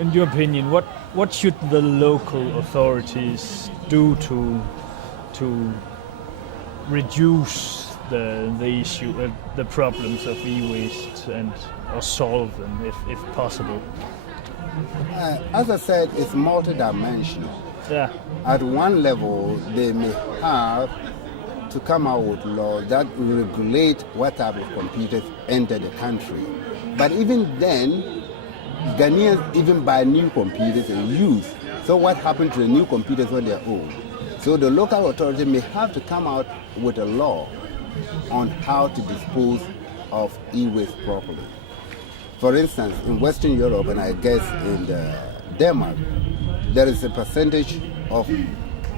In your opinion, what should the local authorities do to reduce the issue, the problems of e-waste, or solve them if possible? As I said, it's multidimensional. Yeah. At one level, they may have to come out with laws that regulate what type of computers enter the country. But even then, Ghanaians even buy new computers and use. So what happened to the new computers when they're old? So the local authority may have to come out with a law on how to dispose of e-waste properly. For instance, in Western Europe, and I guess in Denmark, there is a percentage of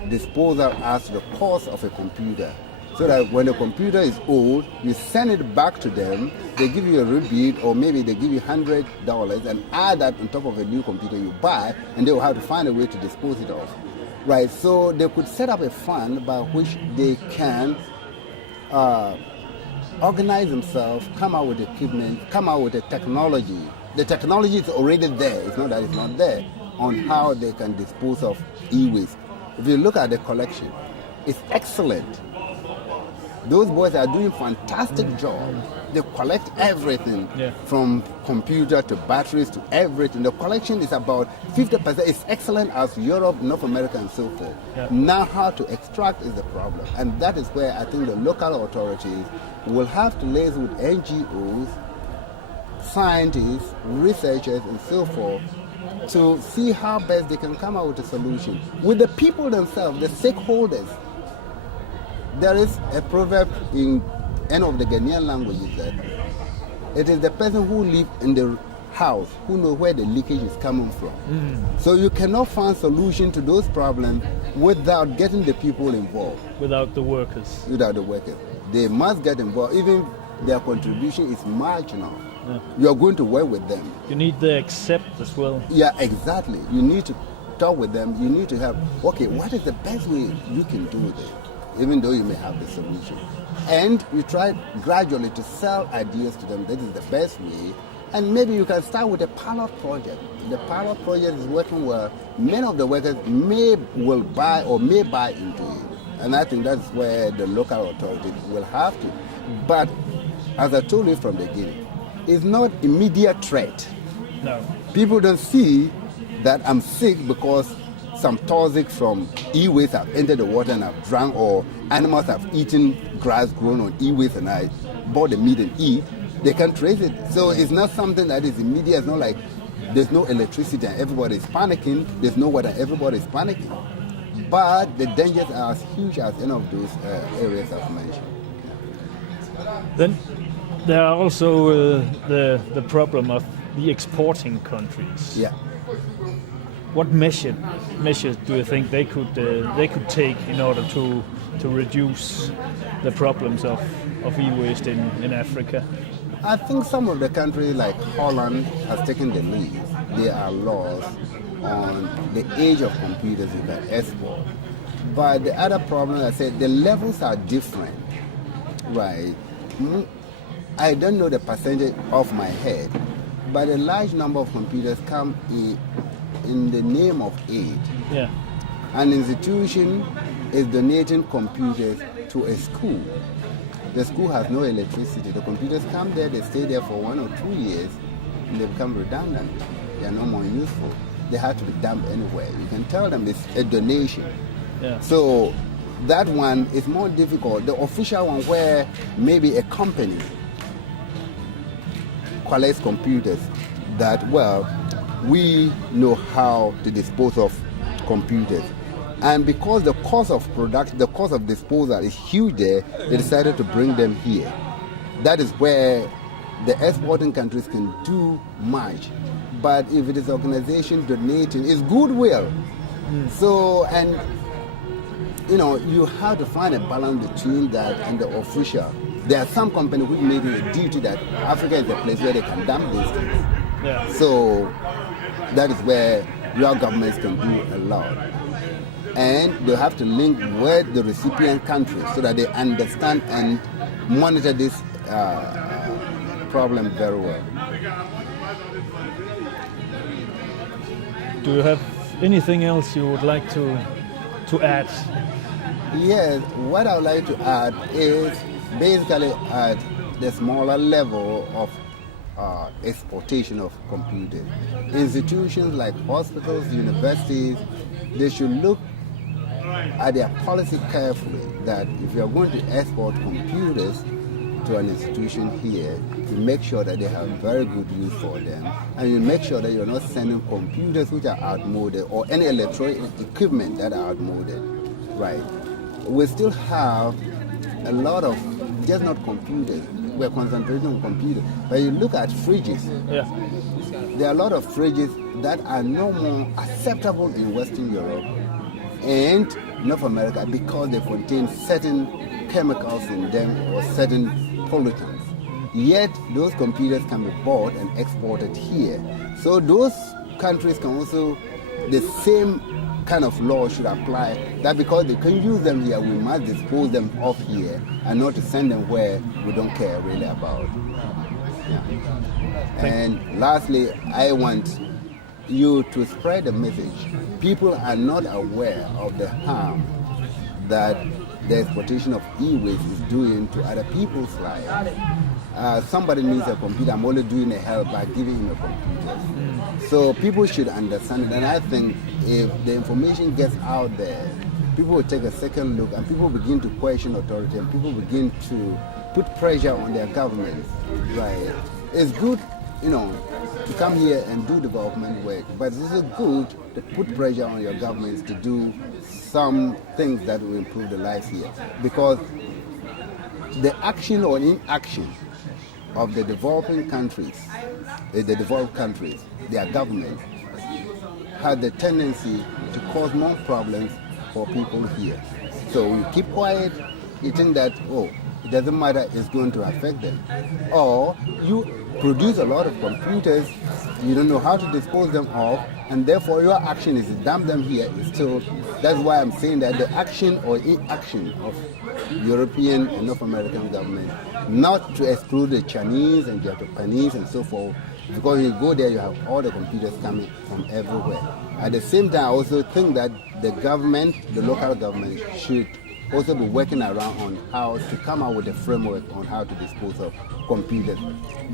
disposal as the cost of a computer. So that when the computer is old, you send it back to them, they give you a rebate, or maybe they give you $100 and add that on top of a new computer you buy, and they will have to find a way to dispose it of. Right, so they could set up a fund by which they can organize themselves, come out with equipment, come out with the technology. The technology is already there, it's not that it's not there, on how they can dispose of e-waste. If you look at the collection, it's excellent. Those boys are doing fantastic job. They collect everything from computer to batteries to everything. The collection is about 50%. It's excellent as Europe, North America, and so forth. Yeah. Now how to extract is the problem. And that is where I think the local authorities will have to liaise with NGOs, scientists, researchers, and so forth to see how best they can come out with a solution. With the people themselves, the stakeholders. There is a proverb in any of the Ghanaian languages that it is the person who lives in the house who knows where the leakage is coming from. So you cannot find solution to those problems without getting the people involved. Without the workers. Without the workers. They must get involved. Even their contribution is marginal. Yeah. You are going to work with them. You need the accept as well. Yeah, exactly. You need to talk with them. You need to have, okay, what is the best way you can do this? Even though you may have the solution. And you try gradually to sell ideas to them. That is the best way. And maybe you can start with a pilot project. The pilot project is working well. Many of the workers will buy or may buy into it. And I think that's where the local authorities will have to. But as I told you from the beginning, it's not immediate threat. No. People don't see that I'm sick because some toxic from e-waste have entered the water and have drunk, or animals have eaten grass grown on e-waste and I bought the meat and eat. They can trace it. So it's not something that is immediate. It's not like there's no electricity and everybody is panicking. There's no water, everybody is panicking. But the dangers are as huge as any of those areas I've mentioned. Then there are also the problem of the exporting countries. Yeah. What measures do you think they could take in order to reduce the problems of e-waste in Africa? I think some of the countries like Holland has taken the lead. There are laws on the age of computers you can export. But the other problem, I said, the levels are different, right? I don't know the percentage off my head, but a large number of computers come in the name of aid. Yeah. An institution is donating computers to a school. The school has no electricity. The computers come there, they stay there for 1 or 2 years, and they become redundant. They are no more useful. They have to be dumped anywhere. You can tell them it's a donation. Yeah. So that one is more difficult. The official one where maybe a company collects computers that, well, we know how to dispose of computers. And because the cost of production, the cost of disposal is huge there, they decided to bring them here. That is where the exporting countries can do much. But if it is organization donating, it's goodwill. So, and you have to find a balance between that and the official. There are some companies which make it a duty that Africa is a place where they can dump these things. Yeah. So that is where your governments can do a lot. And they have to link with the recipient countries so that they understand and monitor this problem very well. Do you have anything else you would like to add? Yes, what I would like to add is basically at the smaller level of exportation of computers. Institutions like hospitals, universities, they should look at their policy carefully, that if you are going to export computers to an institution here, you make sure that they have very good use for them, and you make sure that you're not sending computers which are outmoded or any electronic equipment that are outmoded. Right. We still have a lot of, just not computers, we're concentrating on computers, but you look at fridges. Yeah. There are a lot of fridges that are no more acceptable in Western Europe and North America because they contain certain chemicals in them or certain pollutants. Yet those computers can be bought and exported here. So those countries can also, the same kind of law should apply, that because they can use them here, we must dispose them off here and not to send them where we don't care really about. Yeah. And lastly, I want you to spread the message. People are not aware of the harm that the exploitation of e-waste is doing to other people's lives. Somebody needs a computer, I'm only doing a help by giving him a computer. So people should understand it, and I think if the information gets out there, people will take a second look and people begin to question authority and people begin to put pressure on their governments. Right? It's good, to come here and do development work, but it's also good to put pressure on your governments to do some things that will improve the lives here. Because the action or inaction of the developing countries, their governments, have the tendency to cause more problems for people here. So we keep quiet, you think that, it doesn't matter, it's going to affect them. Or you produce a lot of computers, you don't know how to dispose them off, and therefore your action is to dump them here. That's why I'm saying that the action or inaction of European and North American government, not to exclude the Chinese and Japanese and so forth, because you go there, you have all the computers coming from everywhere. At the same time, I also think that the government, the local government, should also be working around on how to come up with a framework on how to dispose of computers,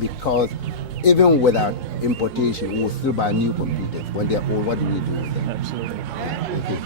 because even without importation, we will still buy new computers. When they're old, what do we do with them? Absolutely. Okay.